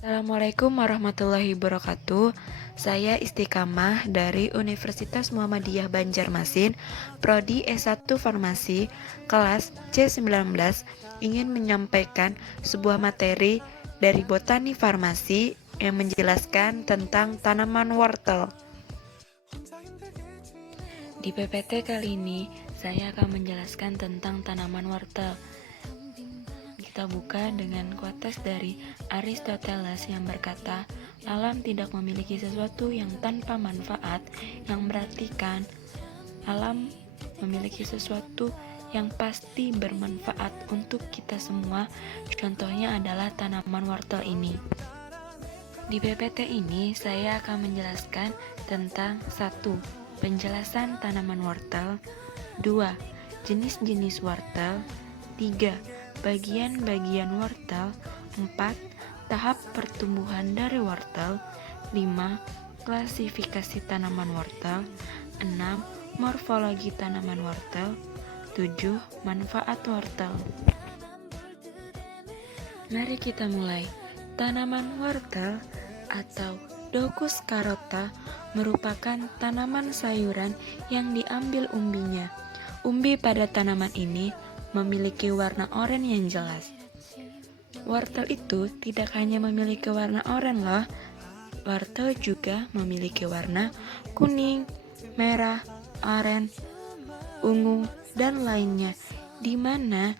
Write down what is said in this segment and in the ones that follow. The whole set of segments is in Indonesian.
Assalamualaikum warahmatullahi wabarakatuh. Saya Istiqamah dari Universitas Muhammadiyah Banjarmasin, Prodi S1 Farmasi, kelas C19, ingin menyampaikan sebuah materi dari Botani Farmasi yang menjelaskan tentang tanaman wortel. Di PPT kali ini, saya akan menjelaskan tentang tanaman wortel. Kita buka dengan quotes dari Aristoteles yang berkata, alam tidak memiliki sesuatu yang tanpa manfaat, yang berartikan alam memiliki sesuatu yang pasti bermanfaat untuk kita semua. Contohnya adalah tanaman wortel ini. Di PPT ini saya akan menjelaskan tentang 1. Penjelasan tanaman wortel, 2. Jenis-jenis wortel, 3. Bagian-bagian wortel, 4. Tahap pertumbuhan dari wortel, 5. Klasifikasi tanaman wortel, 6. Morfologi tanaman wortel, 7. Manfaat wortel. Mari kita mulai. Tanaman wortel atau Docus carota merupakan tanaman sayuran yang diambil umbinya. Umbi pada tanaman ini memiliki warna oranye yang jelas. Wortel itu tidak hanya memiliki warna oranye loh. Wortel juga memiliki warna kuning, merah, oranye, ungu, dan lainnya, di mana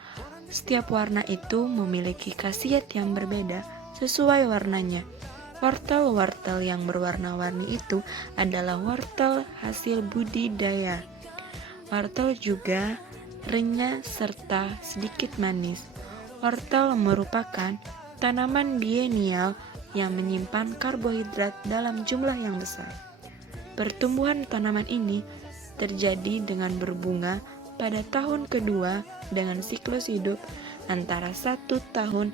setiap warna itu memiliki khasiat yang berbeda sesuai warnanya. Wortel-wortel yang berwarna-warni itu adalah wortel hasil budidaya. Wortel juga renyah serta sedikit manis. Wortel merupakan tanaman biennial yang menyimpan karbohidrat dalam jumlah yang besar. Pertumbuhan tanaman ini terjadi dengan berbunga pada tahun kedua dengan siklus hidup antara 1 tahun.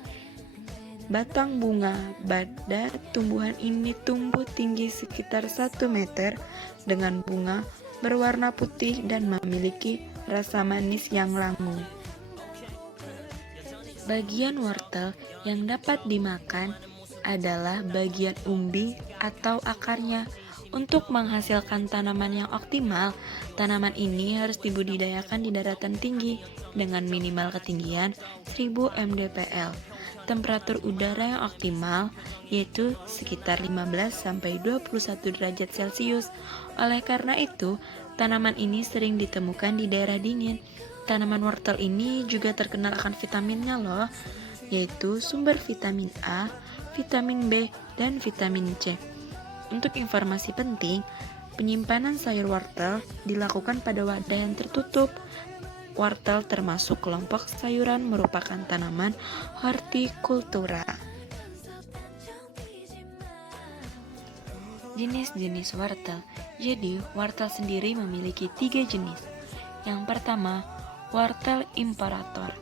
Batang bunga pada tumbuhan ini tumbuh tinggi sekitar 1 meter dengan bunga berwarna putih dan memiliki rasa manis yang langu. Bagian wortel yang dapat dimakan adalah bagian umbi atau akarnya. Untuk menghasilkan tanaman yang optimal, tanaman ini harus dibudidayakan di daratan tinggi dengan minimal ketinggian 1000 mdpl. Temperatur udara yang optimal yaitu sekitar 15-21 derajat Celcius. Oleh karena itu, tanaman ini sering ditemukan di daerah dingin. Tanaman wortel ini juga terkenal akan vitaminnya loh, yaitu sumber vitamin A, vitamin B, dan vitamin C. Untuk informasi penting, penyimpanan sayur wortel dilakukan pada wadah yang tertutup. Wortel termasuk kelompok sayuran merupakan tanaman hortikultura. Jenis-jenis wortel. Jadi, wortel sendiri memiliki 3 jenis. Yang pertama, wortel imperator,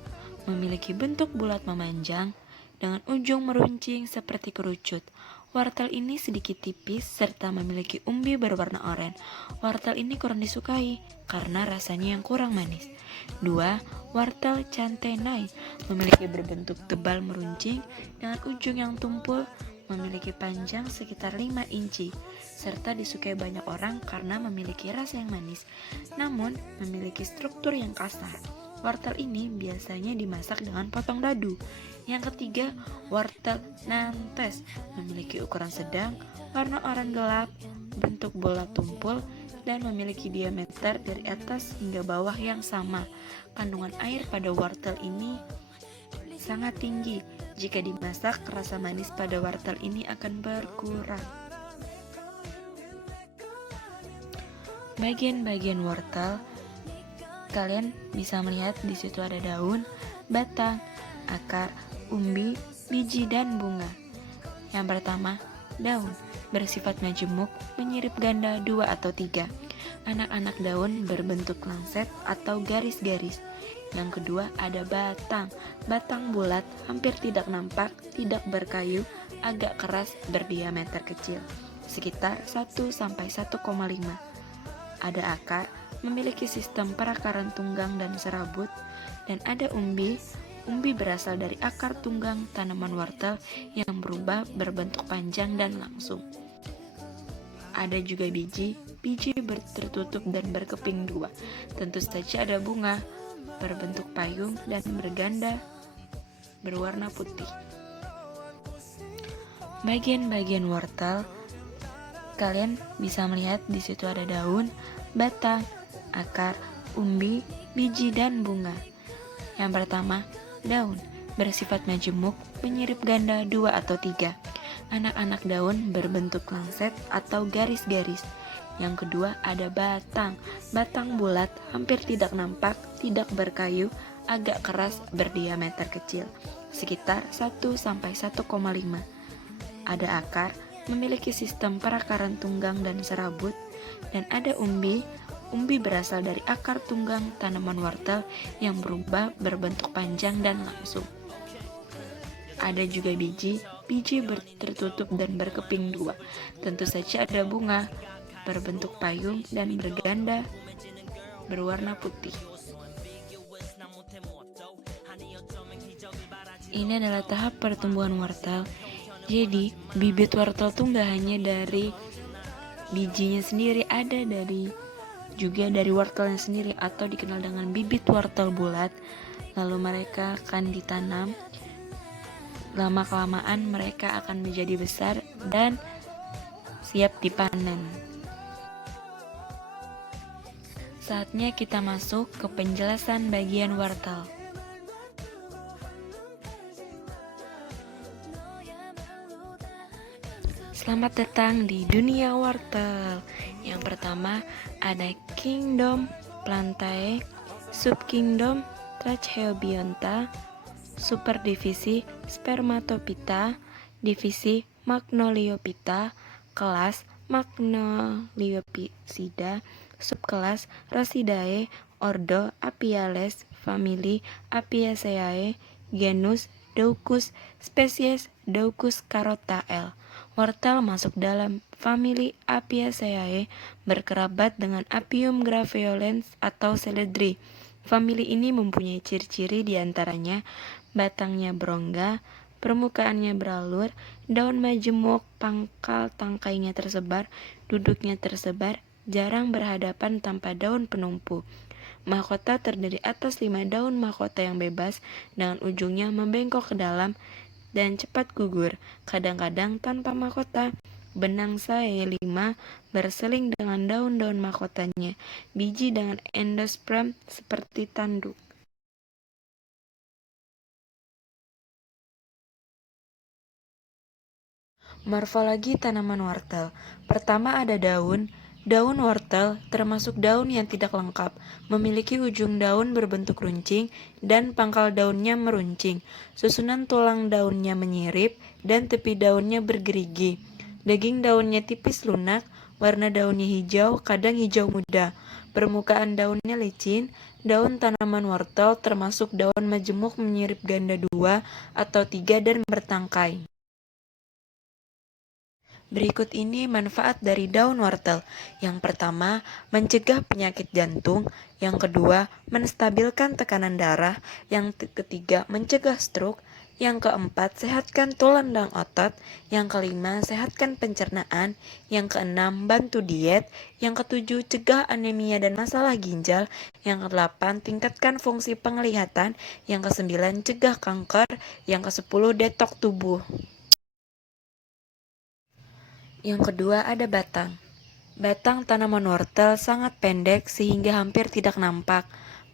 memiliki bentuk bulat memanjang dengan ujung meruncing seperti kerucut. Wortel ini sedikit tipis serta memiliki umbi berwarna oranye. Wortel ini kurang disukai karena rasanya yang kurang manis. 2. Wortel cantenai, memiliki berbentuk tebal meruncing dengan ujung yang tumpul, memiliki panjang sekitar 5 inci, serta disukai banyak orang karena memiliki rasa yang manis, namun memiliki struktur yang kasar. Wortel ini biasanya dimasak dengan potong dadu. Yang ketiga, wortel nantes, memiliki ukuran sedang, warna oranye gelap, bentuk bola tumpul, dan memiliki diameter dari atas hingga bawah yang sama. Kandungan air pada wortel ini sangat tinggi. Jika dimasak, rasa manis pada wortel ini akan berkurang. Bagian-bagian wortel, kalian bisa melihat di situ ada daun, batang, akar, umbi, biji, dan bunga. Yang pertama, daun bersifat majemuk, menyirip ganda 2 atau 3. Anak-anak daun berbentuk lancet atau garis-garis. Yang kedua ada batang. Batang bulat, hampir tidak nampak, tidak berkayu, agak keras, berdiameter kecil, sekitar 1-1,5. Ada akar, memiliki sistem perakaran tunggang dan serabut, dan ada umbi. Umbi berasal dari akar tunggang tanaman wortel yang berubah berbentuk panjang dan langsung. Ada juga biji tertutup dan berkeping dua. Tentu saja ada bunga, berbentuk payung dan berganda berwarna putih. Bagian-bagian wortel, kalian bisa melihat di situ ada daun, batang, akar, umbi, biji, dan bunga. Yang pertama, daun bersifat majemuk, menyirip ganda 2 atau 3. Anak-anak daun berbentuk lancet atau garis-garis. Yang kedua ada batang. Batang bulat, hampir tidak nampak, tidak berkayu, agak keras, berdiameter kecil, sekitar 1-1,5. Ada akar, memiliki sistem perakaran tunggang dan serabut, dan ada umbi. Umbi berasal dari akar tunggang tanaman wortel yang berubah berbentuk panjang dan langsung. Ada juga biji tertutup dan berkeping dua. Tentu saja ada bunga, berbentuk payung dan berganda berwarna putih. Ini adalah tahap pertumbuhan wortel. Jadi, bibit wortel tuh nggak hanya dari bijinya sendiri, ada juga dari wortelnya sendiri, atau dikenal dengan bibit wortel bulat. Lalu mereka akan ditanam. Lama-kelamaan mereka akan menjadi besar dan siap dipanen. Saatnya kita masuk ke penjelasan bagian wortel. Selamat datang di dunia wortel. Yang pertama ada kingdom Plantae, subkingdom Trachyobionta, superdivisi Spermatophyta, divisi Magnoliophyta, kelas Magnoliopsida, subkelas Rosidae, ordo Apiales, famili Apiaceae, genus Daucus, spesies Daucus carota L. Wortel masuk dalam famili Apiaceae, berkerabat dengan Apium graveolens atau seledri. Famili ini mempunyai ciri-ciri diantaranya batangnya berongga, permukaannya beralur, daun majemuk, pangkal tangkainya tersebar, duduknya tersebar, jarang berhadapan tanpa daun penumpu. Mahkota terdiri atas 5 daun mahkota yang bebas dengan ujungnya membengkok ke dalam dan cepat gugur, kadang-kadang tanpa mahkota. Benang sae 5 berseling dengan daun-daun mahkotanya, biji dengan endosperm seperti tanduk. Morfologi tanaman wortel. Pertama ada daun. Daun wortel termasuk daun yang tidak lengkap, memiliki ujung daun berbentuk runcing dan pangkal daunnya meruncing. Susunan tulang daunnya menyirip dan tepi daunnya bergerigi. Daging daunnya tipis lunak, warna daunnya hijau, kadang hijau muda. Permukaan daunnya licin. Daun tanaman wortel termasuk daun majemuk menyirip ganda 2 atau 3 dan bertangkai. Berikut ini manfaat dari daun wortel. Yang pertama, mencegah penyakit jantung. Yang kedua, menstabilkan tekanan darah. Yang ketiga, mencegah stroke. Yang keempat, sehatkan tulang dan otot. Yang kelima, sehatkan pencernaan. Yang keenam, bantu diet. Yang ketujuh, cegah anemia dan masalah ginjal. Yang kedelapan, tingkatkan fungsi penglihatan. Yang kesembilan, cegah kanker. Yang kesepuluh, detok tubuh. Yang kedua ada batang. Batang tanaman wortel sangat pendek sehingga hampir tidak nampak,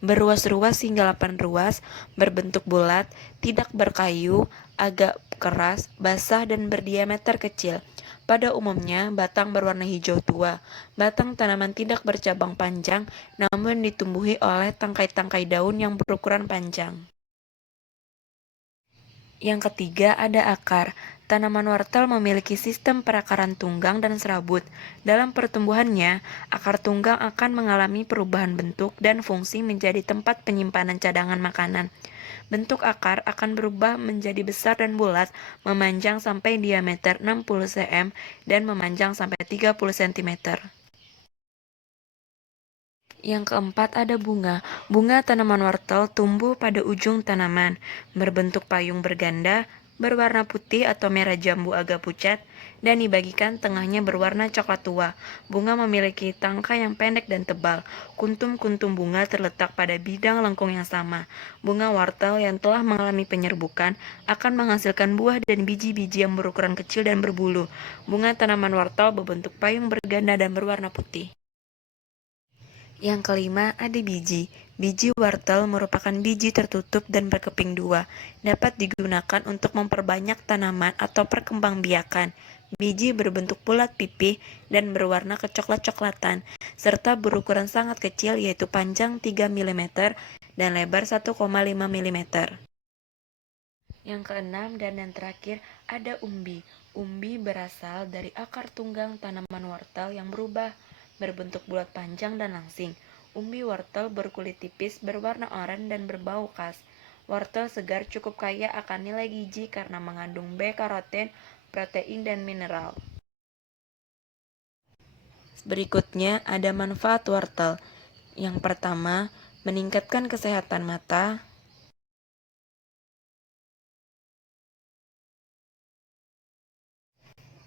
berruas-ruas hingga 8 ruas, berbentuk bulat, tidak berkayu, agak keras, basah dan berdiameter kecil. Pada umumnya, batang berwarna hijau tua. Batang tanaman tidak bercabang panjang, namun ditumbuhi oleh tangkai-tangkai daun yang berukuran panjang. Yang ketiga ada akar. Tanaman wortel memiliki sistem perakaran tunggang dan serabut. Dalam pertumbuhannya, akar tunggang akan mengalami perubahan bentuk dan fungsi menjadi tempat penyimpanan cadangan makanan. Bentuk akar akan berubah menjadi besar dan bulat, memanjang sampai diameter 60 cm dan memanjang sampai 30 cm. Yang keempat ada bunga. Bunga tanaman wortel tumbuh pada ujung tanaman, berbentuk payung berganda, berwarna putih atau merah jambu agak pucat, dan dibagikan tengahnya berwarna coklat tua. Bunga memiliki tangkai yang pendek dan tebal. Kuntum-kuntum bunga terletak pada bidang lengkung yang sama. Bunga wortel yang telah mengalami penyerbukan akan menghasilkan buah dan biji-biji yang berukuran kecil dan berbulu. Bunga tanaman wortel berbentuk payung berganda dan berwarna putih. Yang kelima, ada biji. Biji wortel merupakan biji tertutup dan berkeping dua. Dapat digunakan untuk memperbanyak tanaman atau perkembangbiakan. Biji berbentuk bulat pipih dan berwarna kecoklat-coklatan, serta berukuran sangat kecil yaitu panjang 3 mm dan lebar 1,5 mm. Yang keenam dan yang terakhir ada umbi. Umbi berasal dari akar tunggang tanaman wortel yang berbentuk bulat panjang dan langsing. Umbi wortel berkulit tipis, berwarna oranye dan berbau khas. Wortel segar cukup kaya akan nilai gizi karena mengandung B-karoten, protein, dan mineral. Berikutnya ada manfaat wortel. Yang pertama, meningkatkan kesehatan mata.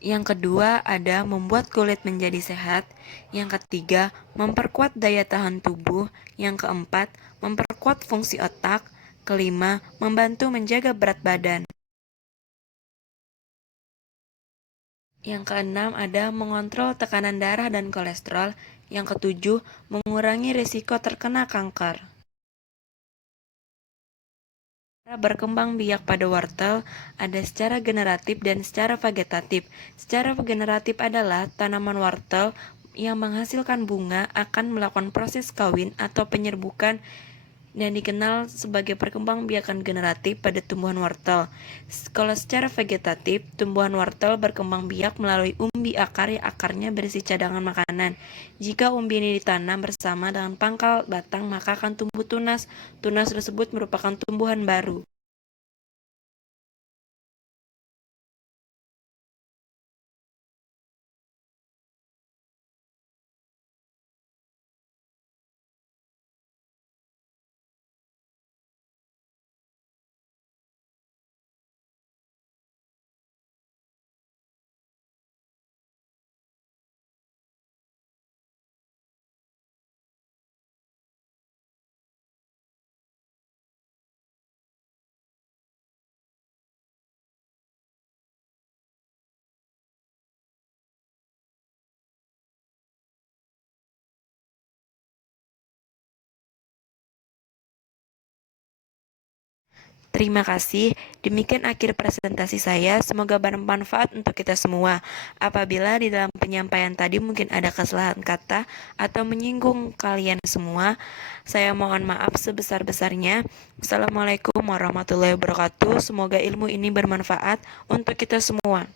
Yang kedua ada membuat kulit menjadi sehat. Yang ketiga, memperkuat daya tahan tubuh. Yang keempat, memperkuat fungsi otak. Kelima, membantu menjaga berat badan. Yang keenam ada mengontrol tekanan darah dan kolesterol. Yang ketujuh, mengurangi risiko terkena kanker. Cara berkembang biak pada wortel ada secara generatif dan secara vegetatif. Secara generatif adalah tanaman wortel yang menghasilkan bunga akan melakukan proses kawin atau penyerbukan dan dikenal sebagai perkembangbiakan generatif pada tumbuhan wortel. Kalau secara vegetatif, tumbuhan wortel berkembang biak melalui umbi akar yang akarnya berisi cadangan makanan. Jika umbi ini ditanam bersama dengan pangkal batang, maka akan tumbuh tunas. Tunas tersebut merupakan tumbuhan baru. Terima kasih. Demikian akhir presentasi saya. Semoga bermanfaat untuk kita semua. Apabila di dalam penyampaian tadi mungkin ada kesalahan kata atau menyinggung kalian semua, saya mohon maaf sebesar-besarnya. Assalamualaikum warahmatullahi wabarakatuh. Semoga ilmu ini bermanfaat untuk kita semua.